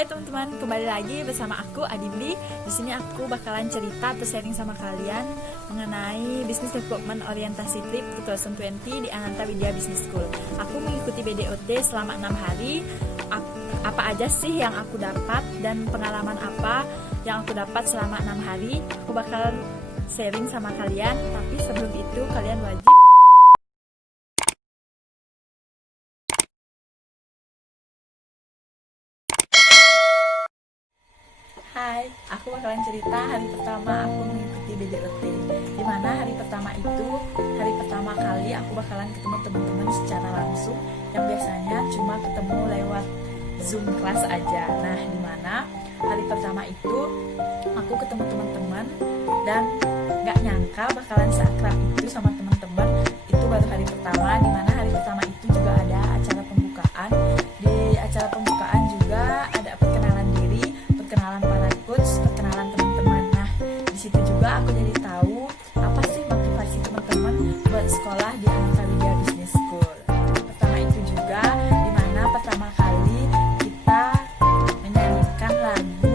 Hai teman-teman, kembali lagi bersama aku Adibli. Di sini aku bakalan cerita atau sharing sama kalian mengenai Business Development Orientasi Trip 2020 di Ananta Widya Business School. Aku mengikuti BDOT selama 6 hari. Apa aja sih yang aku dapat dan pengalaman apa yang aku dapat selama 6 hari? Aku bakalan sharing sama kalian, tapi sebelum itu kalian wajib Hai, aku bakalan cerita hari pertama aku mengikuti BDOT. Dimana hari pertama kali aku bakalan ketemu teman-teman secara langsung, yang biasanya cuma ketemu lewat Zoom kelas aja. Nah, dimana hari pertama itu aku ketemu teman-teman dan gak nyangka bakalan seakrab itu sama teman-teman. Itu baru hari pertama, dimana hari pertama itu juga ada acara pembukaan. Di acara pembukaan juga ada perkenalan diri, perkenalan para coach, perkenalan teman-teman. Nah, di situ juga aku jadi tahu apa sih motivasi teman-teman buat sekolah di Ananta Widya Business School. Pertama itu juga dimana pertama kali kita menyanyikan lagu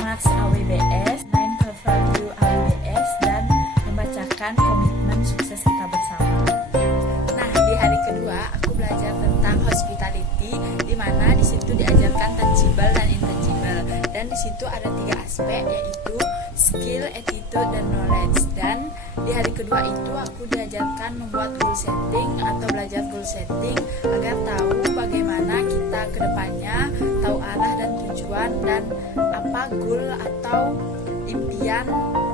March AWBS, 9 Core Value AWBS, dan membacakan komitmen sukses kita bersama. Nah, di hari kedua aku belajar tentang hospitality, di mana di situ diajarkan tangible dan intangible. Dan di situ ada 3 aspek, yaitu skill, attitude, dan knowledge. Dan di hari kedua itu aku diajarkan membuat goal setting atau belajar goal setting agar tahu bagaimana kita ke depannya, tahu arah dan tujuan dan apa goal atau impian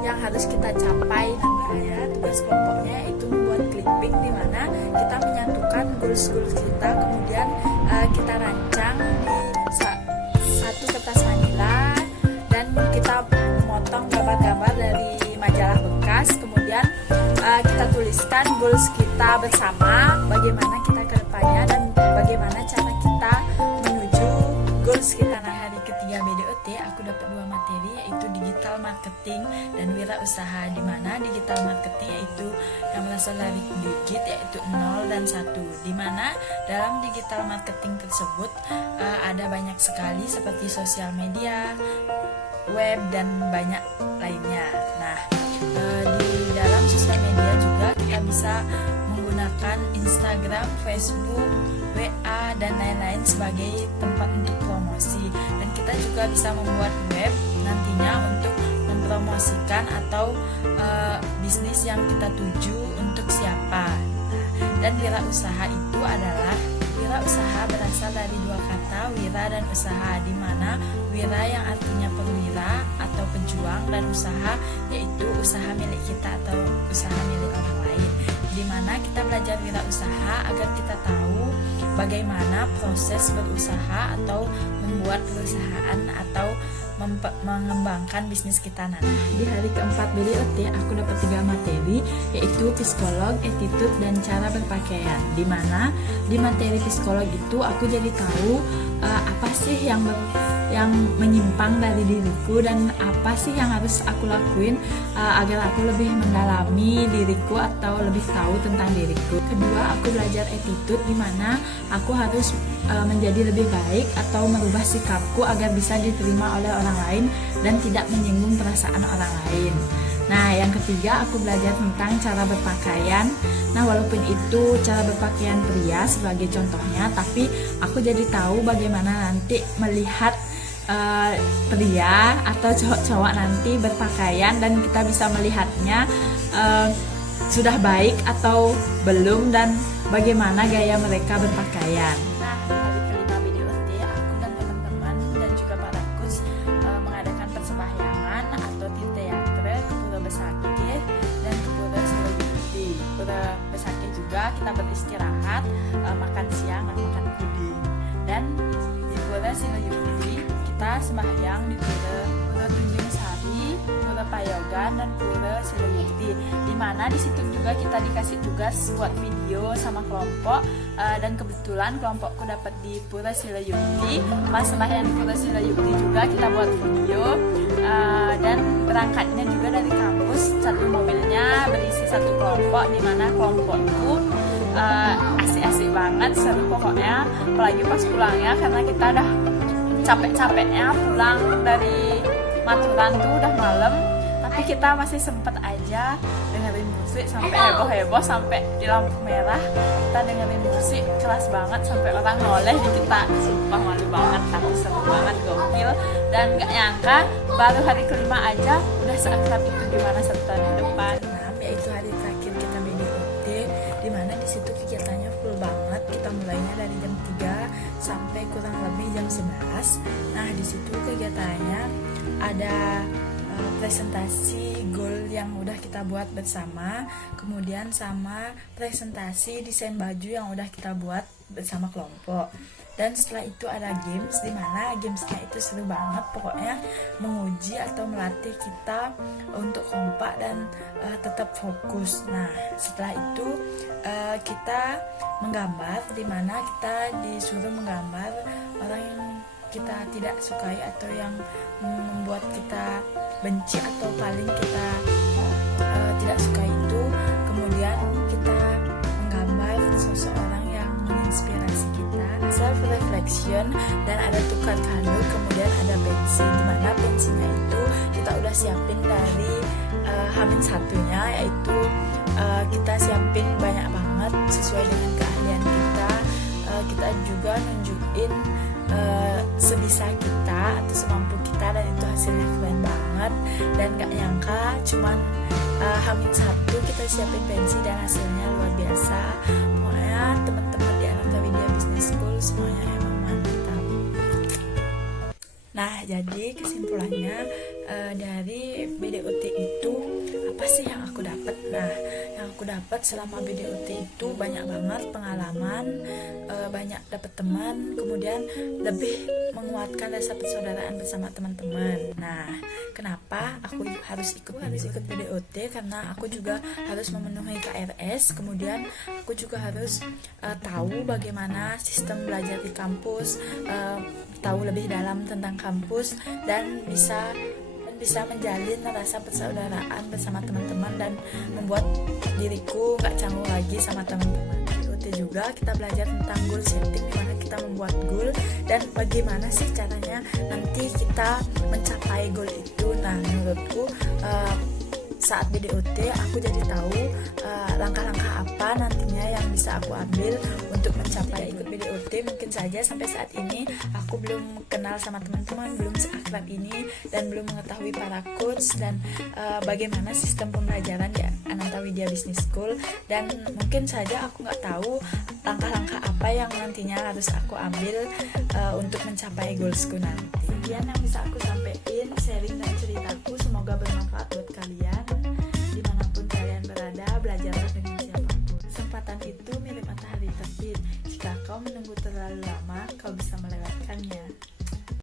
yang harus kita capai nantinya. Tugas kelompoknya itu membuat clipping, di mana kita menyatukan goals-goals kita, kemudian kita rancang di satu kertas manila dan kita memotong gambar-gambar dari majalah bekas, kemudian kita tuliskan goals kita bersama, bagaimana kita ke depannya dan bagaimana cara kita menuju goals kita. Nah, hari ketiga BDOT aku dapat 2 materi, yaitu digital marketing dan wirausaha, di mana digital marketing yaitu yang berasal dari digit, yaitu 0 dan 1, di mana dalam digital marketing tersebut ada banyak sekali seperti sosial media, web, dan banyak lainnya. Nah, di dalam sosial media juga kita bisa menggunakan Instagram, Facebook, WA, dan lain-lain sebagai tempat untuk promosi. Dan kita juga bisa membuat web nantinya untuk mempromosikan atau bisnis yang kita tuju untuk siapa. Dan wirausaha itu adalah, wirausaha berasal dari 2 kata, wira dan usaha, di mana wira yang artinya perwira atau pejuang, dan usaha yaitu usaha milik kita atau usaha milik orang lain, di mana kita belajar wirausaha agar kita tahu bagaimana proses berusaha atau membuat perusahaan atau mengembangkan bisnis kita nanti. Di hari keempat BDOT aku dapat 3 materi, yaitu psikolog, attitude, dan cara berpakaian, di mana di materi psikolog itu aku jadi tahu apa sih yang menyimpang dari diriku dan apa sih yang harus aku lakuin agar aku lebih mendalami diriku atau lebih tahu tentang diriku. Kedua, aku belajar attitude, di mana aku harus menjadi lebih baik atau merubah sikapku agar bisa diterima oleh orang lain dan tidak menyinggung perasaan orang lain. Nah, yang ketiga aku belajar tentang cara berpakaian. Nah, walaupun itu cara berpakaian pria sebagai contohnya, tapi aku jadi tahu bagaimana nanti melihat pria atau cowok-cowok nanti berpakaian, dan kita bisa melihatnya sudah baik atau belum dan bagaimana gaya mereka berpakaian. Nah, hari kelima BDOT aku dan teman-teman dan juga para coach mengadakan persembahyangan atau teater ke Pura Besakih dan ke Pura Silogiti. Pura Besakih juga kita beristirahat, makan siang dan makan puding. Dan di Pura Silogiti kita sembahyang di Pura Tunjung Sari, Pura Payogan, dan Pura Silogiti, di mana di situ juga kita dikasih tugas buat video sama kelompok, dan kebetulan kelompokku dapat di Pura Silogiti. Pas sembahyang di Pura Silogiti juga kita buat video, dan berangkatnya juga dari kampus, satu mobilnya berisi 1 kelompok, di mana kelompokku asik-asik banget, seru pokoknya, apalagi pas pulangnya karena kita udah capek-capeknya pulang dari Maturan tuh udah malam, tapi kita masih sempet aja dengerin musik sampai heboh-heboh, sampai di lampu merah kita dengerin musik keras banget sampai orang noleh di kita. Sumpah malu banget, tapi seru banget, gokil. Dan gak nyangka baru hari kelima aja udah seakrab itu gimana 1 tahun ke depan. Yaitu hari terakhir kita BDOT, dimana disitu kegiatannya full banget. Kita mulainya dari jam 3 sampai kurang lebih jam 11. Nah disitu kegiatannya ada presentasi goal yang udah kita buat bersama, kemudian sama presentasi desain baju yang udah kita buat bersama kelompok. Dan setelah itu ada games, dimana gamesnya itu seru banget, pokoknya menguji atau melatih kita untuk kompak dan tetap fokus. Nah setelah itu kita menggambar, dimana kita disuruh menggambar orang yang kita tidak sukai atau yang membuat kita benci atau paling kita tidak suka itu. Kemudian kita menggambar seseorang yang menginspirasi kita, self reflection, dan ada tukar kado, kemudian ada pensi, dimana pensinya itu kita udah siapin dari Hamin satunya, yaitu kita siapin banyak banget sesuai dengan keahlian kita. Kita juga nunjukin sebisa kita atau semampu kita, dan itu hasilnya keren banget. Dan gak nyangka cuman Hamin 1 kita siapin pensi dan hasilnya luar biasa. Pokoknya teman-teman di Ananta Widya Business School semuanya emang mantap. Nah jadi kesimpulannya dari BDOT itu apa sih yang aku dapat? Nah yang aku dapat selama BDOT itu banyak banget pengalaman, banyak dapat teman, kemudian lebih menguatkan rasa persaudaraan bersama teman-teman. Nah kenapa aku harus ikut BDOT? Karena aku juga harus memenuhi KRS, kemudian aku juga harus tahu bagaimana sistem belajar di kampus, tahu lebih dalam tentang kampus, dan bisa menjalin rasa persaudaraan bersama teman-teman dan membuat diriku gak canggung lagi sama teman-teman. Di juga kita belajar tentang goal setting, dimana kita membuat goal dan bagaimana sih caranya nanti kita mencapai goal itu. Nah menurutku saat BDOT aku jadi tahu langkah-langkah apa nantinya yang bisa aku ambil untuk mencapai ikut BDOT. Mungkin saja sampai saat ini aku belum kenal sama teman-teman, belum seakrab ini, dan belum mengetahui para coach dan bagaimana sistem pembelajaran di Ananta Widya Business School, dan mungkin saja aku nggak tahu langkah-langkah apa yang nantinya harus aku ambil untuk mencapai goalsku nanti. Sekian yang bisa aku sampaikan, sharing dan ceritaku, semoga bermanfaat buat kalian dimanapun kalian berada. Belajarlah dengan siapapun. Kesempatan itu mirip matahari terbit, jika kau menunggu terlalu lama kau bisa melewatkannya.